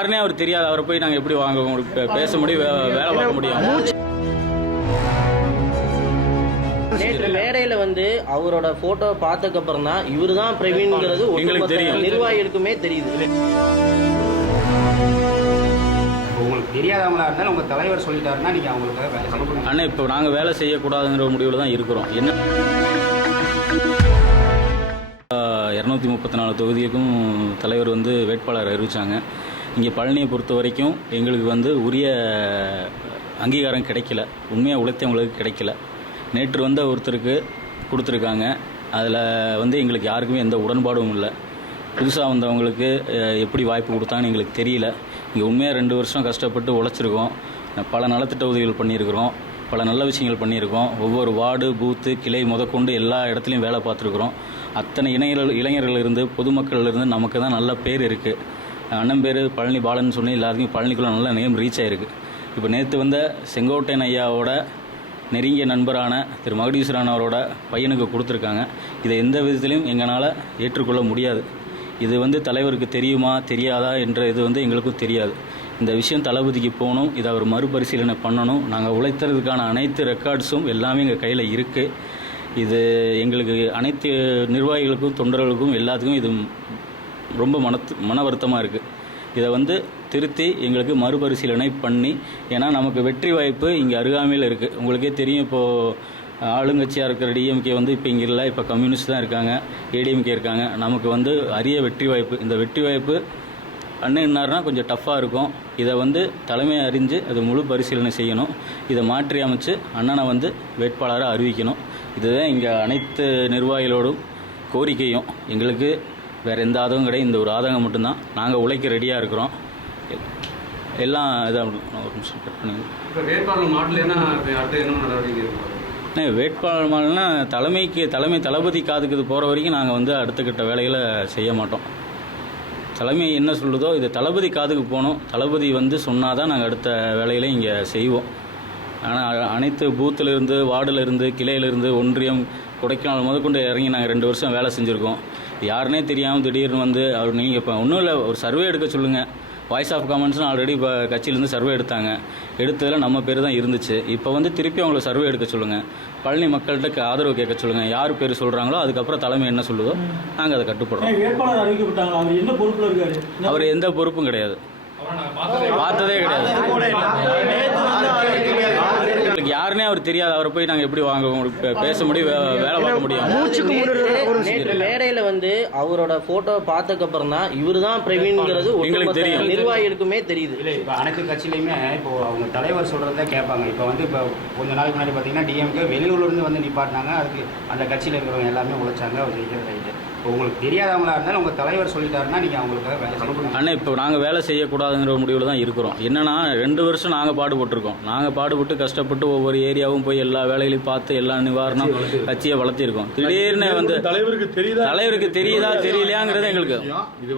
யாருனே அவர் தெரியாது. அவரை போய் நாங்கள் எப்படி பேச முடியும், வேலை பார்க்க முடியும்? நேற்று மேடையில் அவரோட போட்டோ பார்த்ததுக்கு அப்புறம் தான் இவர் தான் பிரவீன்ங்கிறது எங்களுக்கு தெரியும், நிர்வாகிகளுக்குமே தெரியுது. உங்களுக்கு தெரியாதவங்களா இருந்தாலும் உங்கள் தலைவர் சொல்லிட்டாருன்னா நீங்கள் அவங்களுக்காக வேலை செய்யணும். ஆனால் இப்போ நாங்கள் வேலை செய்யக்கூடாதுங்கிற முடிவில் தான் இருக்கிறோம். என்ன 234 தொகுதிக்கும் தலைவர் வேட்பாளர் அறிவித்தாங்க. இங்கே பழனியை பொறுத்த வரைக்கும் எங்களுக்கு உரிய அங்கீகாரம் கிடைக்கல, உண்மையாக உழைத்தவங்களுக்கு கிடைக்கல. நேற்று ஒருத்தருக்கு கொடுத்துருக்காங்க. அதில் எங்களுக்கு யாருக்குமே எந்த உடன்பாடும் இல்லை. புதுசாக வந்தவங்களுக்கு எப்படி வாய்ப்பு கொடுத்தாங்கன்னு எங்களுக்கு தெரியல. இங்கே உண்மையாக 2 வருஷம் கஷ்டப்பட்டு உழைச்சிருக்கோம். பல நலத்திட்ட உதவிகள் பண்ணியிருக்கிறோம், பல நல்ல விஷயங்கள் பண்ணியிருக்கோம். ஒவ்வொரு வார்டு, பூத்து, கிளை முதற்கொண்டு எல்லா இடத்துலையும் வேலை பார்த்துருக்குறோம். அத்தனை இளைஞர்களிலிருந்து பொதுமக்கள்லேருந்து நமக்கு தான் நல்ல பேர் இருக்குது. அண்ணன் பேர் பழனி பாலன் சொன்னி எல்லாத்துக்கும் பழனிக்குள்ளே நல்ல நேம் ரீச் ஆகிருக்கு. இப்போ நேற்று செங்கோட்டையன் ஐயாவோட நெருங்கிய நண்பரான திரு மகுடீஸ்வரன் அவரோட பையனுக்கு கொடுத்துருக்காங்க. இதை எந்த விதத்திலையும் எங்களால் ஏற்றுக்கொள்ள முடியாது. இது தலைவருக்கு தெரியுமா தெரியாதா என்ற இது எங்களுக்கும் தெரியாது. இந்த விஷயம் தளபதிக்கு போகணும், இதை அவர் மறுபரிசீலனை பண்ணணும். நாங்கள் உழைத்ததுக்கான அனைத்து ரெக்கார்ட்ஸும் எல்லாமே எங்கள் கையில் இருக்குது. இது எங்களுக்கு அனைத்து நிர்வாகிகளுக்கும் தொண்டர்களுக்கும் எல்லாத்துக்கும் இது ரொம்ப மன வருத்தமாக இருக்குது. இதை திருத்தி எங்களுக்கு மறுபரிசீலனை பண்ணி, ஏன்னா நமக்கு வெற்றி வாய்ப்பு இங்கே அருகாமையில் இருக்குது. உங்களுக்கே தெரியும், இப்போது ஆளுங்கட்சியாக இருக்கிற டிஎம்கே இப்போ இங்கே இல்லை, இப்போ கம்யூனிஸ்ட் தான் இருக்காங்க, ஏடிஎம்கே இருக்காங்க. நமக்கு அரிய வெற்றி வாய்ப்பு. இந்த வெற்றி வாய்ப்பு அண்ணன் என்னார்னா கொஞ்சம் டஃப்பாக இருக்கும். இதை தலைமை அறிஞ்சு அது முழு பரிசீலனை செய்யணும். இதை மாற்றி அமைச்சு அண்ணனை வேட்பாளராக அறிவிக்கணும். இதுதான் இங்கே அனைத்து நிர்வாகிகளோடும் கோரிக்கையும். எங்களுக்கு வேறு எந்த ஆதங்கம் கிடையாது, இந்த ஒரு ஆதங்கம் மட்டும்தான். நாங்கள் உழைக்க ரெடியாக இருக்கிறோம். எல்லாம் இதாக ஒரு நிமிஷம் கட் பண்ணுங்க. வேட்பாளர் மாடல் என்ன அடுத்து என்ன நடவடிக்கை? வேட்பாளர் மாடல்னா தலைமை தளபதி காதுக்கு போகிற வரைக்கும் நாங்கள் அடுத்த கட்ட வேலைகளை செய்ய மாட்டோம். தலைமை என்ன சொல்லுதோ இது தளபதி காதுக்கு போகணும். தளபதி சொன்னால் தான் நாங்கள் அடுத்த வேலைகளை இங்கே செய்வோம். ஆனால் அனைத்து பூத்திலிருந்து, வார்டிலிருந்து, கிளையிலிருந்து, ஒன்றியம், கொடைக்கானல் முதற்கொண்டு இறங்கி நாங்கள் 2 வருஷம் வேலை செஞ்சுருக்கோம். யாருனே தெரியாமல் திடீர்னு அவர் நீங்கள் இப்போ ஒன்றும் இல்லை, ஒரு சர்வே எடுக்க சொல்லுங்கள். வாய்ஸ் ஆஃப் காமன்ஸ்னு ஆல்ரெடி இப்போ கட்சியிலேருந்து சர்வே எடுத்தாங்க. எடுத்ததில் நம்ம பேர் தான் இருந்துச்சு. இப்போ திருப்பி அவங்களை சர்வே எடுக்க சொல்லுங்கள். பழனி மக்கள்கிட்ட ஆதரவு கேட்க சொல்லுங்கள். யார் பேர் சொல்கிறாங்களோ அதுக்கப்புறம் தலைமை என்ன சொல்லுதோ நாங்கள் அதை கட்டுப்படுறோம். வேட்பாளர் அறிவிக்கப்பட்டாங்க, அவர் என்ன பொறுப்பில் இருக்காரு? அவர் எந்த பொறுப்பும் கிடையாது, பார்த்ததே கிடையாது. யாருனே அவர் தெரியாது. அவரை போய் நாங்கள் எப்படி பேச முடியும், வேலை பார்க்க முடியும்? நேற்று மேடையில் அவரோட போட்டோ பார்த்ததுக்கு அப்புறம் தான் இவர் தான் பிரவீன்ங்கிறது எங்களுக்கு தெரியும், நிர்வாகிகளுக்குமே தெரியுது. இல்லை, இப்போ அனைத்து கட்சியிலையுமே இப்போ அவங்க தலைவர் சொல்கிறத கேட்பாங்க. இப்போ கொஞ்ச நாளைக்கு முன்னாடி பார்த்தீங்கன்னா டிஎம்கே வெளியூர்லேருந்து நிப்பாட்டினாங்க. அதுக்கு அந்த கட்சியில் இருக்கிறவங்க எல்லாமே உழைச்சாங்க, அவர் செய்கிறது ரைட்டு. இப்போ உங்களுக்கு தெரியாதவங்களா இருந்தாலும் உங்கள் தலைவர் சொல்லிட்டாருன்னா நீங்கள் அவங்களுக்காக வேலை செய்யணும். ஆனால் இப்போ நாங்கள் வேலை செய்யக்கூடாதுங்கிற முடிவில் தான் இருக்கிறோம். என்னென்னா 2 வருஷம் நாங்கள் பாடுபட்டுருக்கோம். நாங்கள் பாடுபட்டு கஷ்டப்பட்டு ஒவ்வொரு ஏரியாவும் போய் எல்லா வேலைகளையும் பார்த்து எல்லா நிவாரணம் கட்சியை வளர்த்திருக்கோம். திடீர்னு தலைவருக்கு தெரியுதா தெரியலையாங்கிறது எங்களுக்கு இது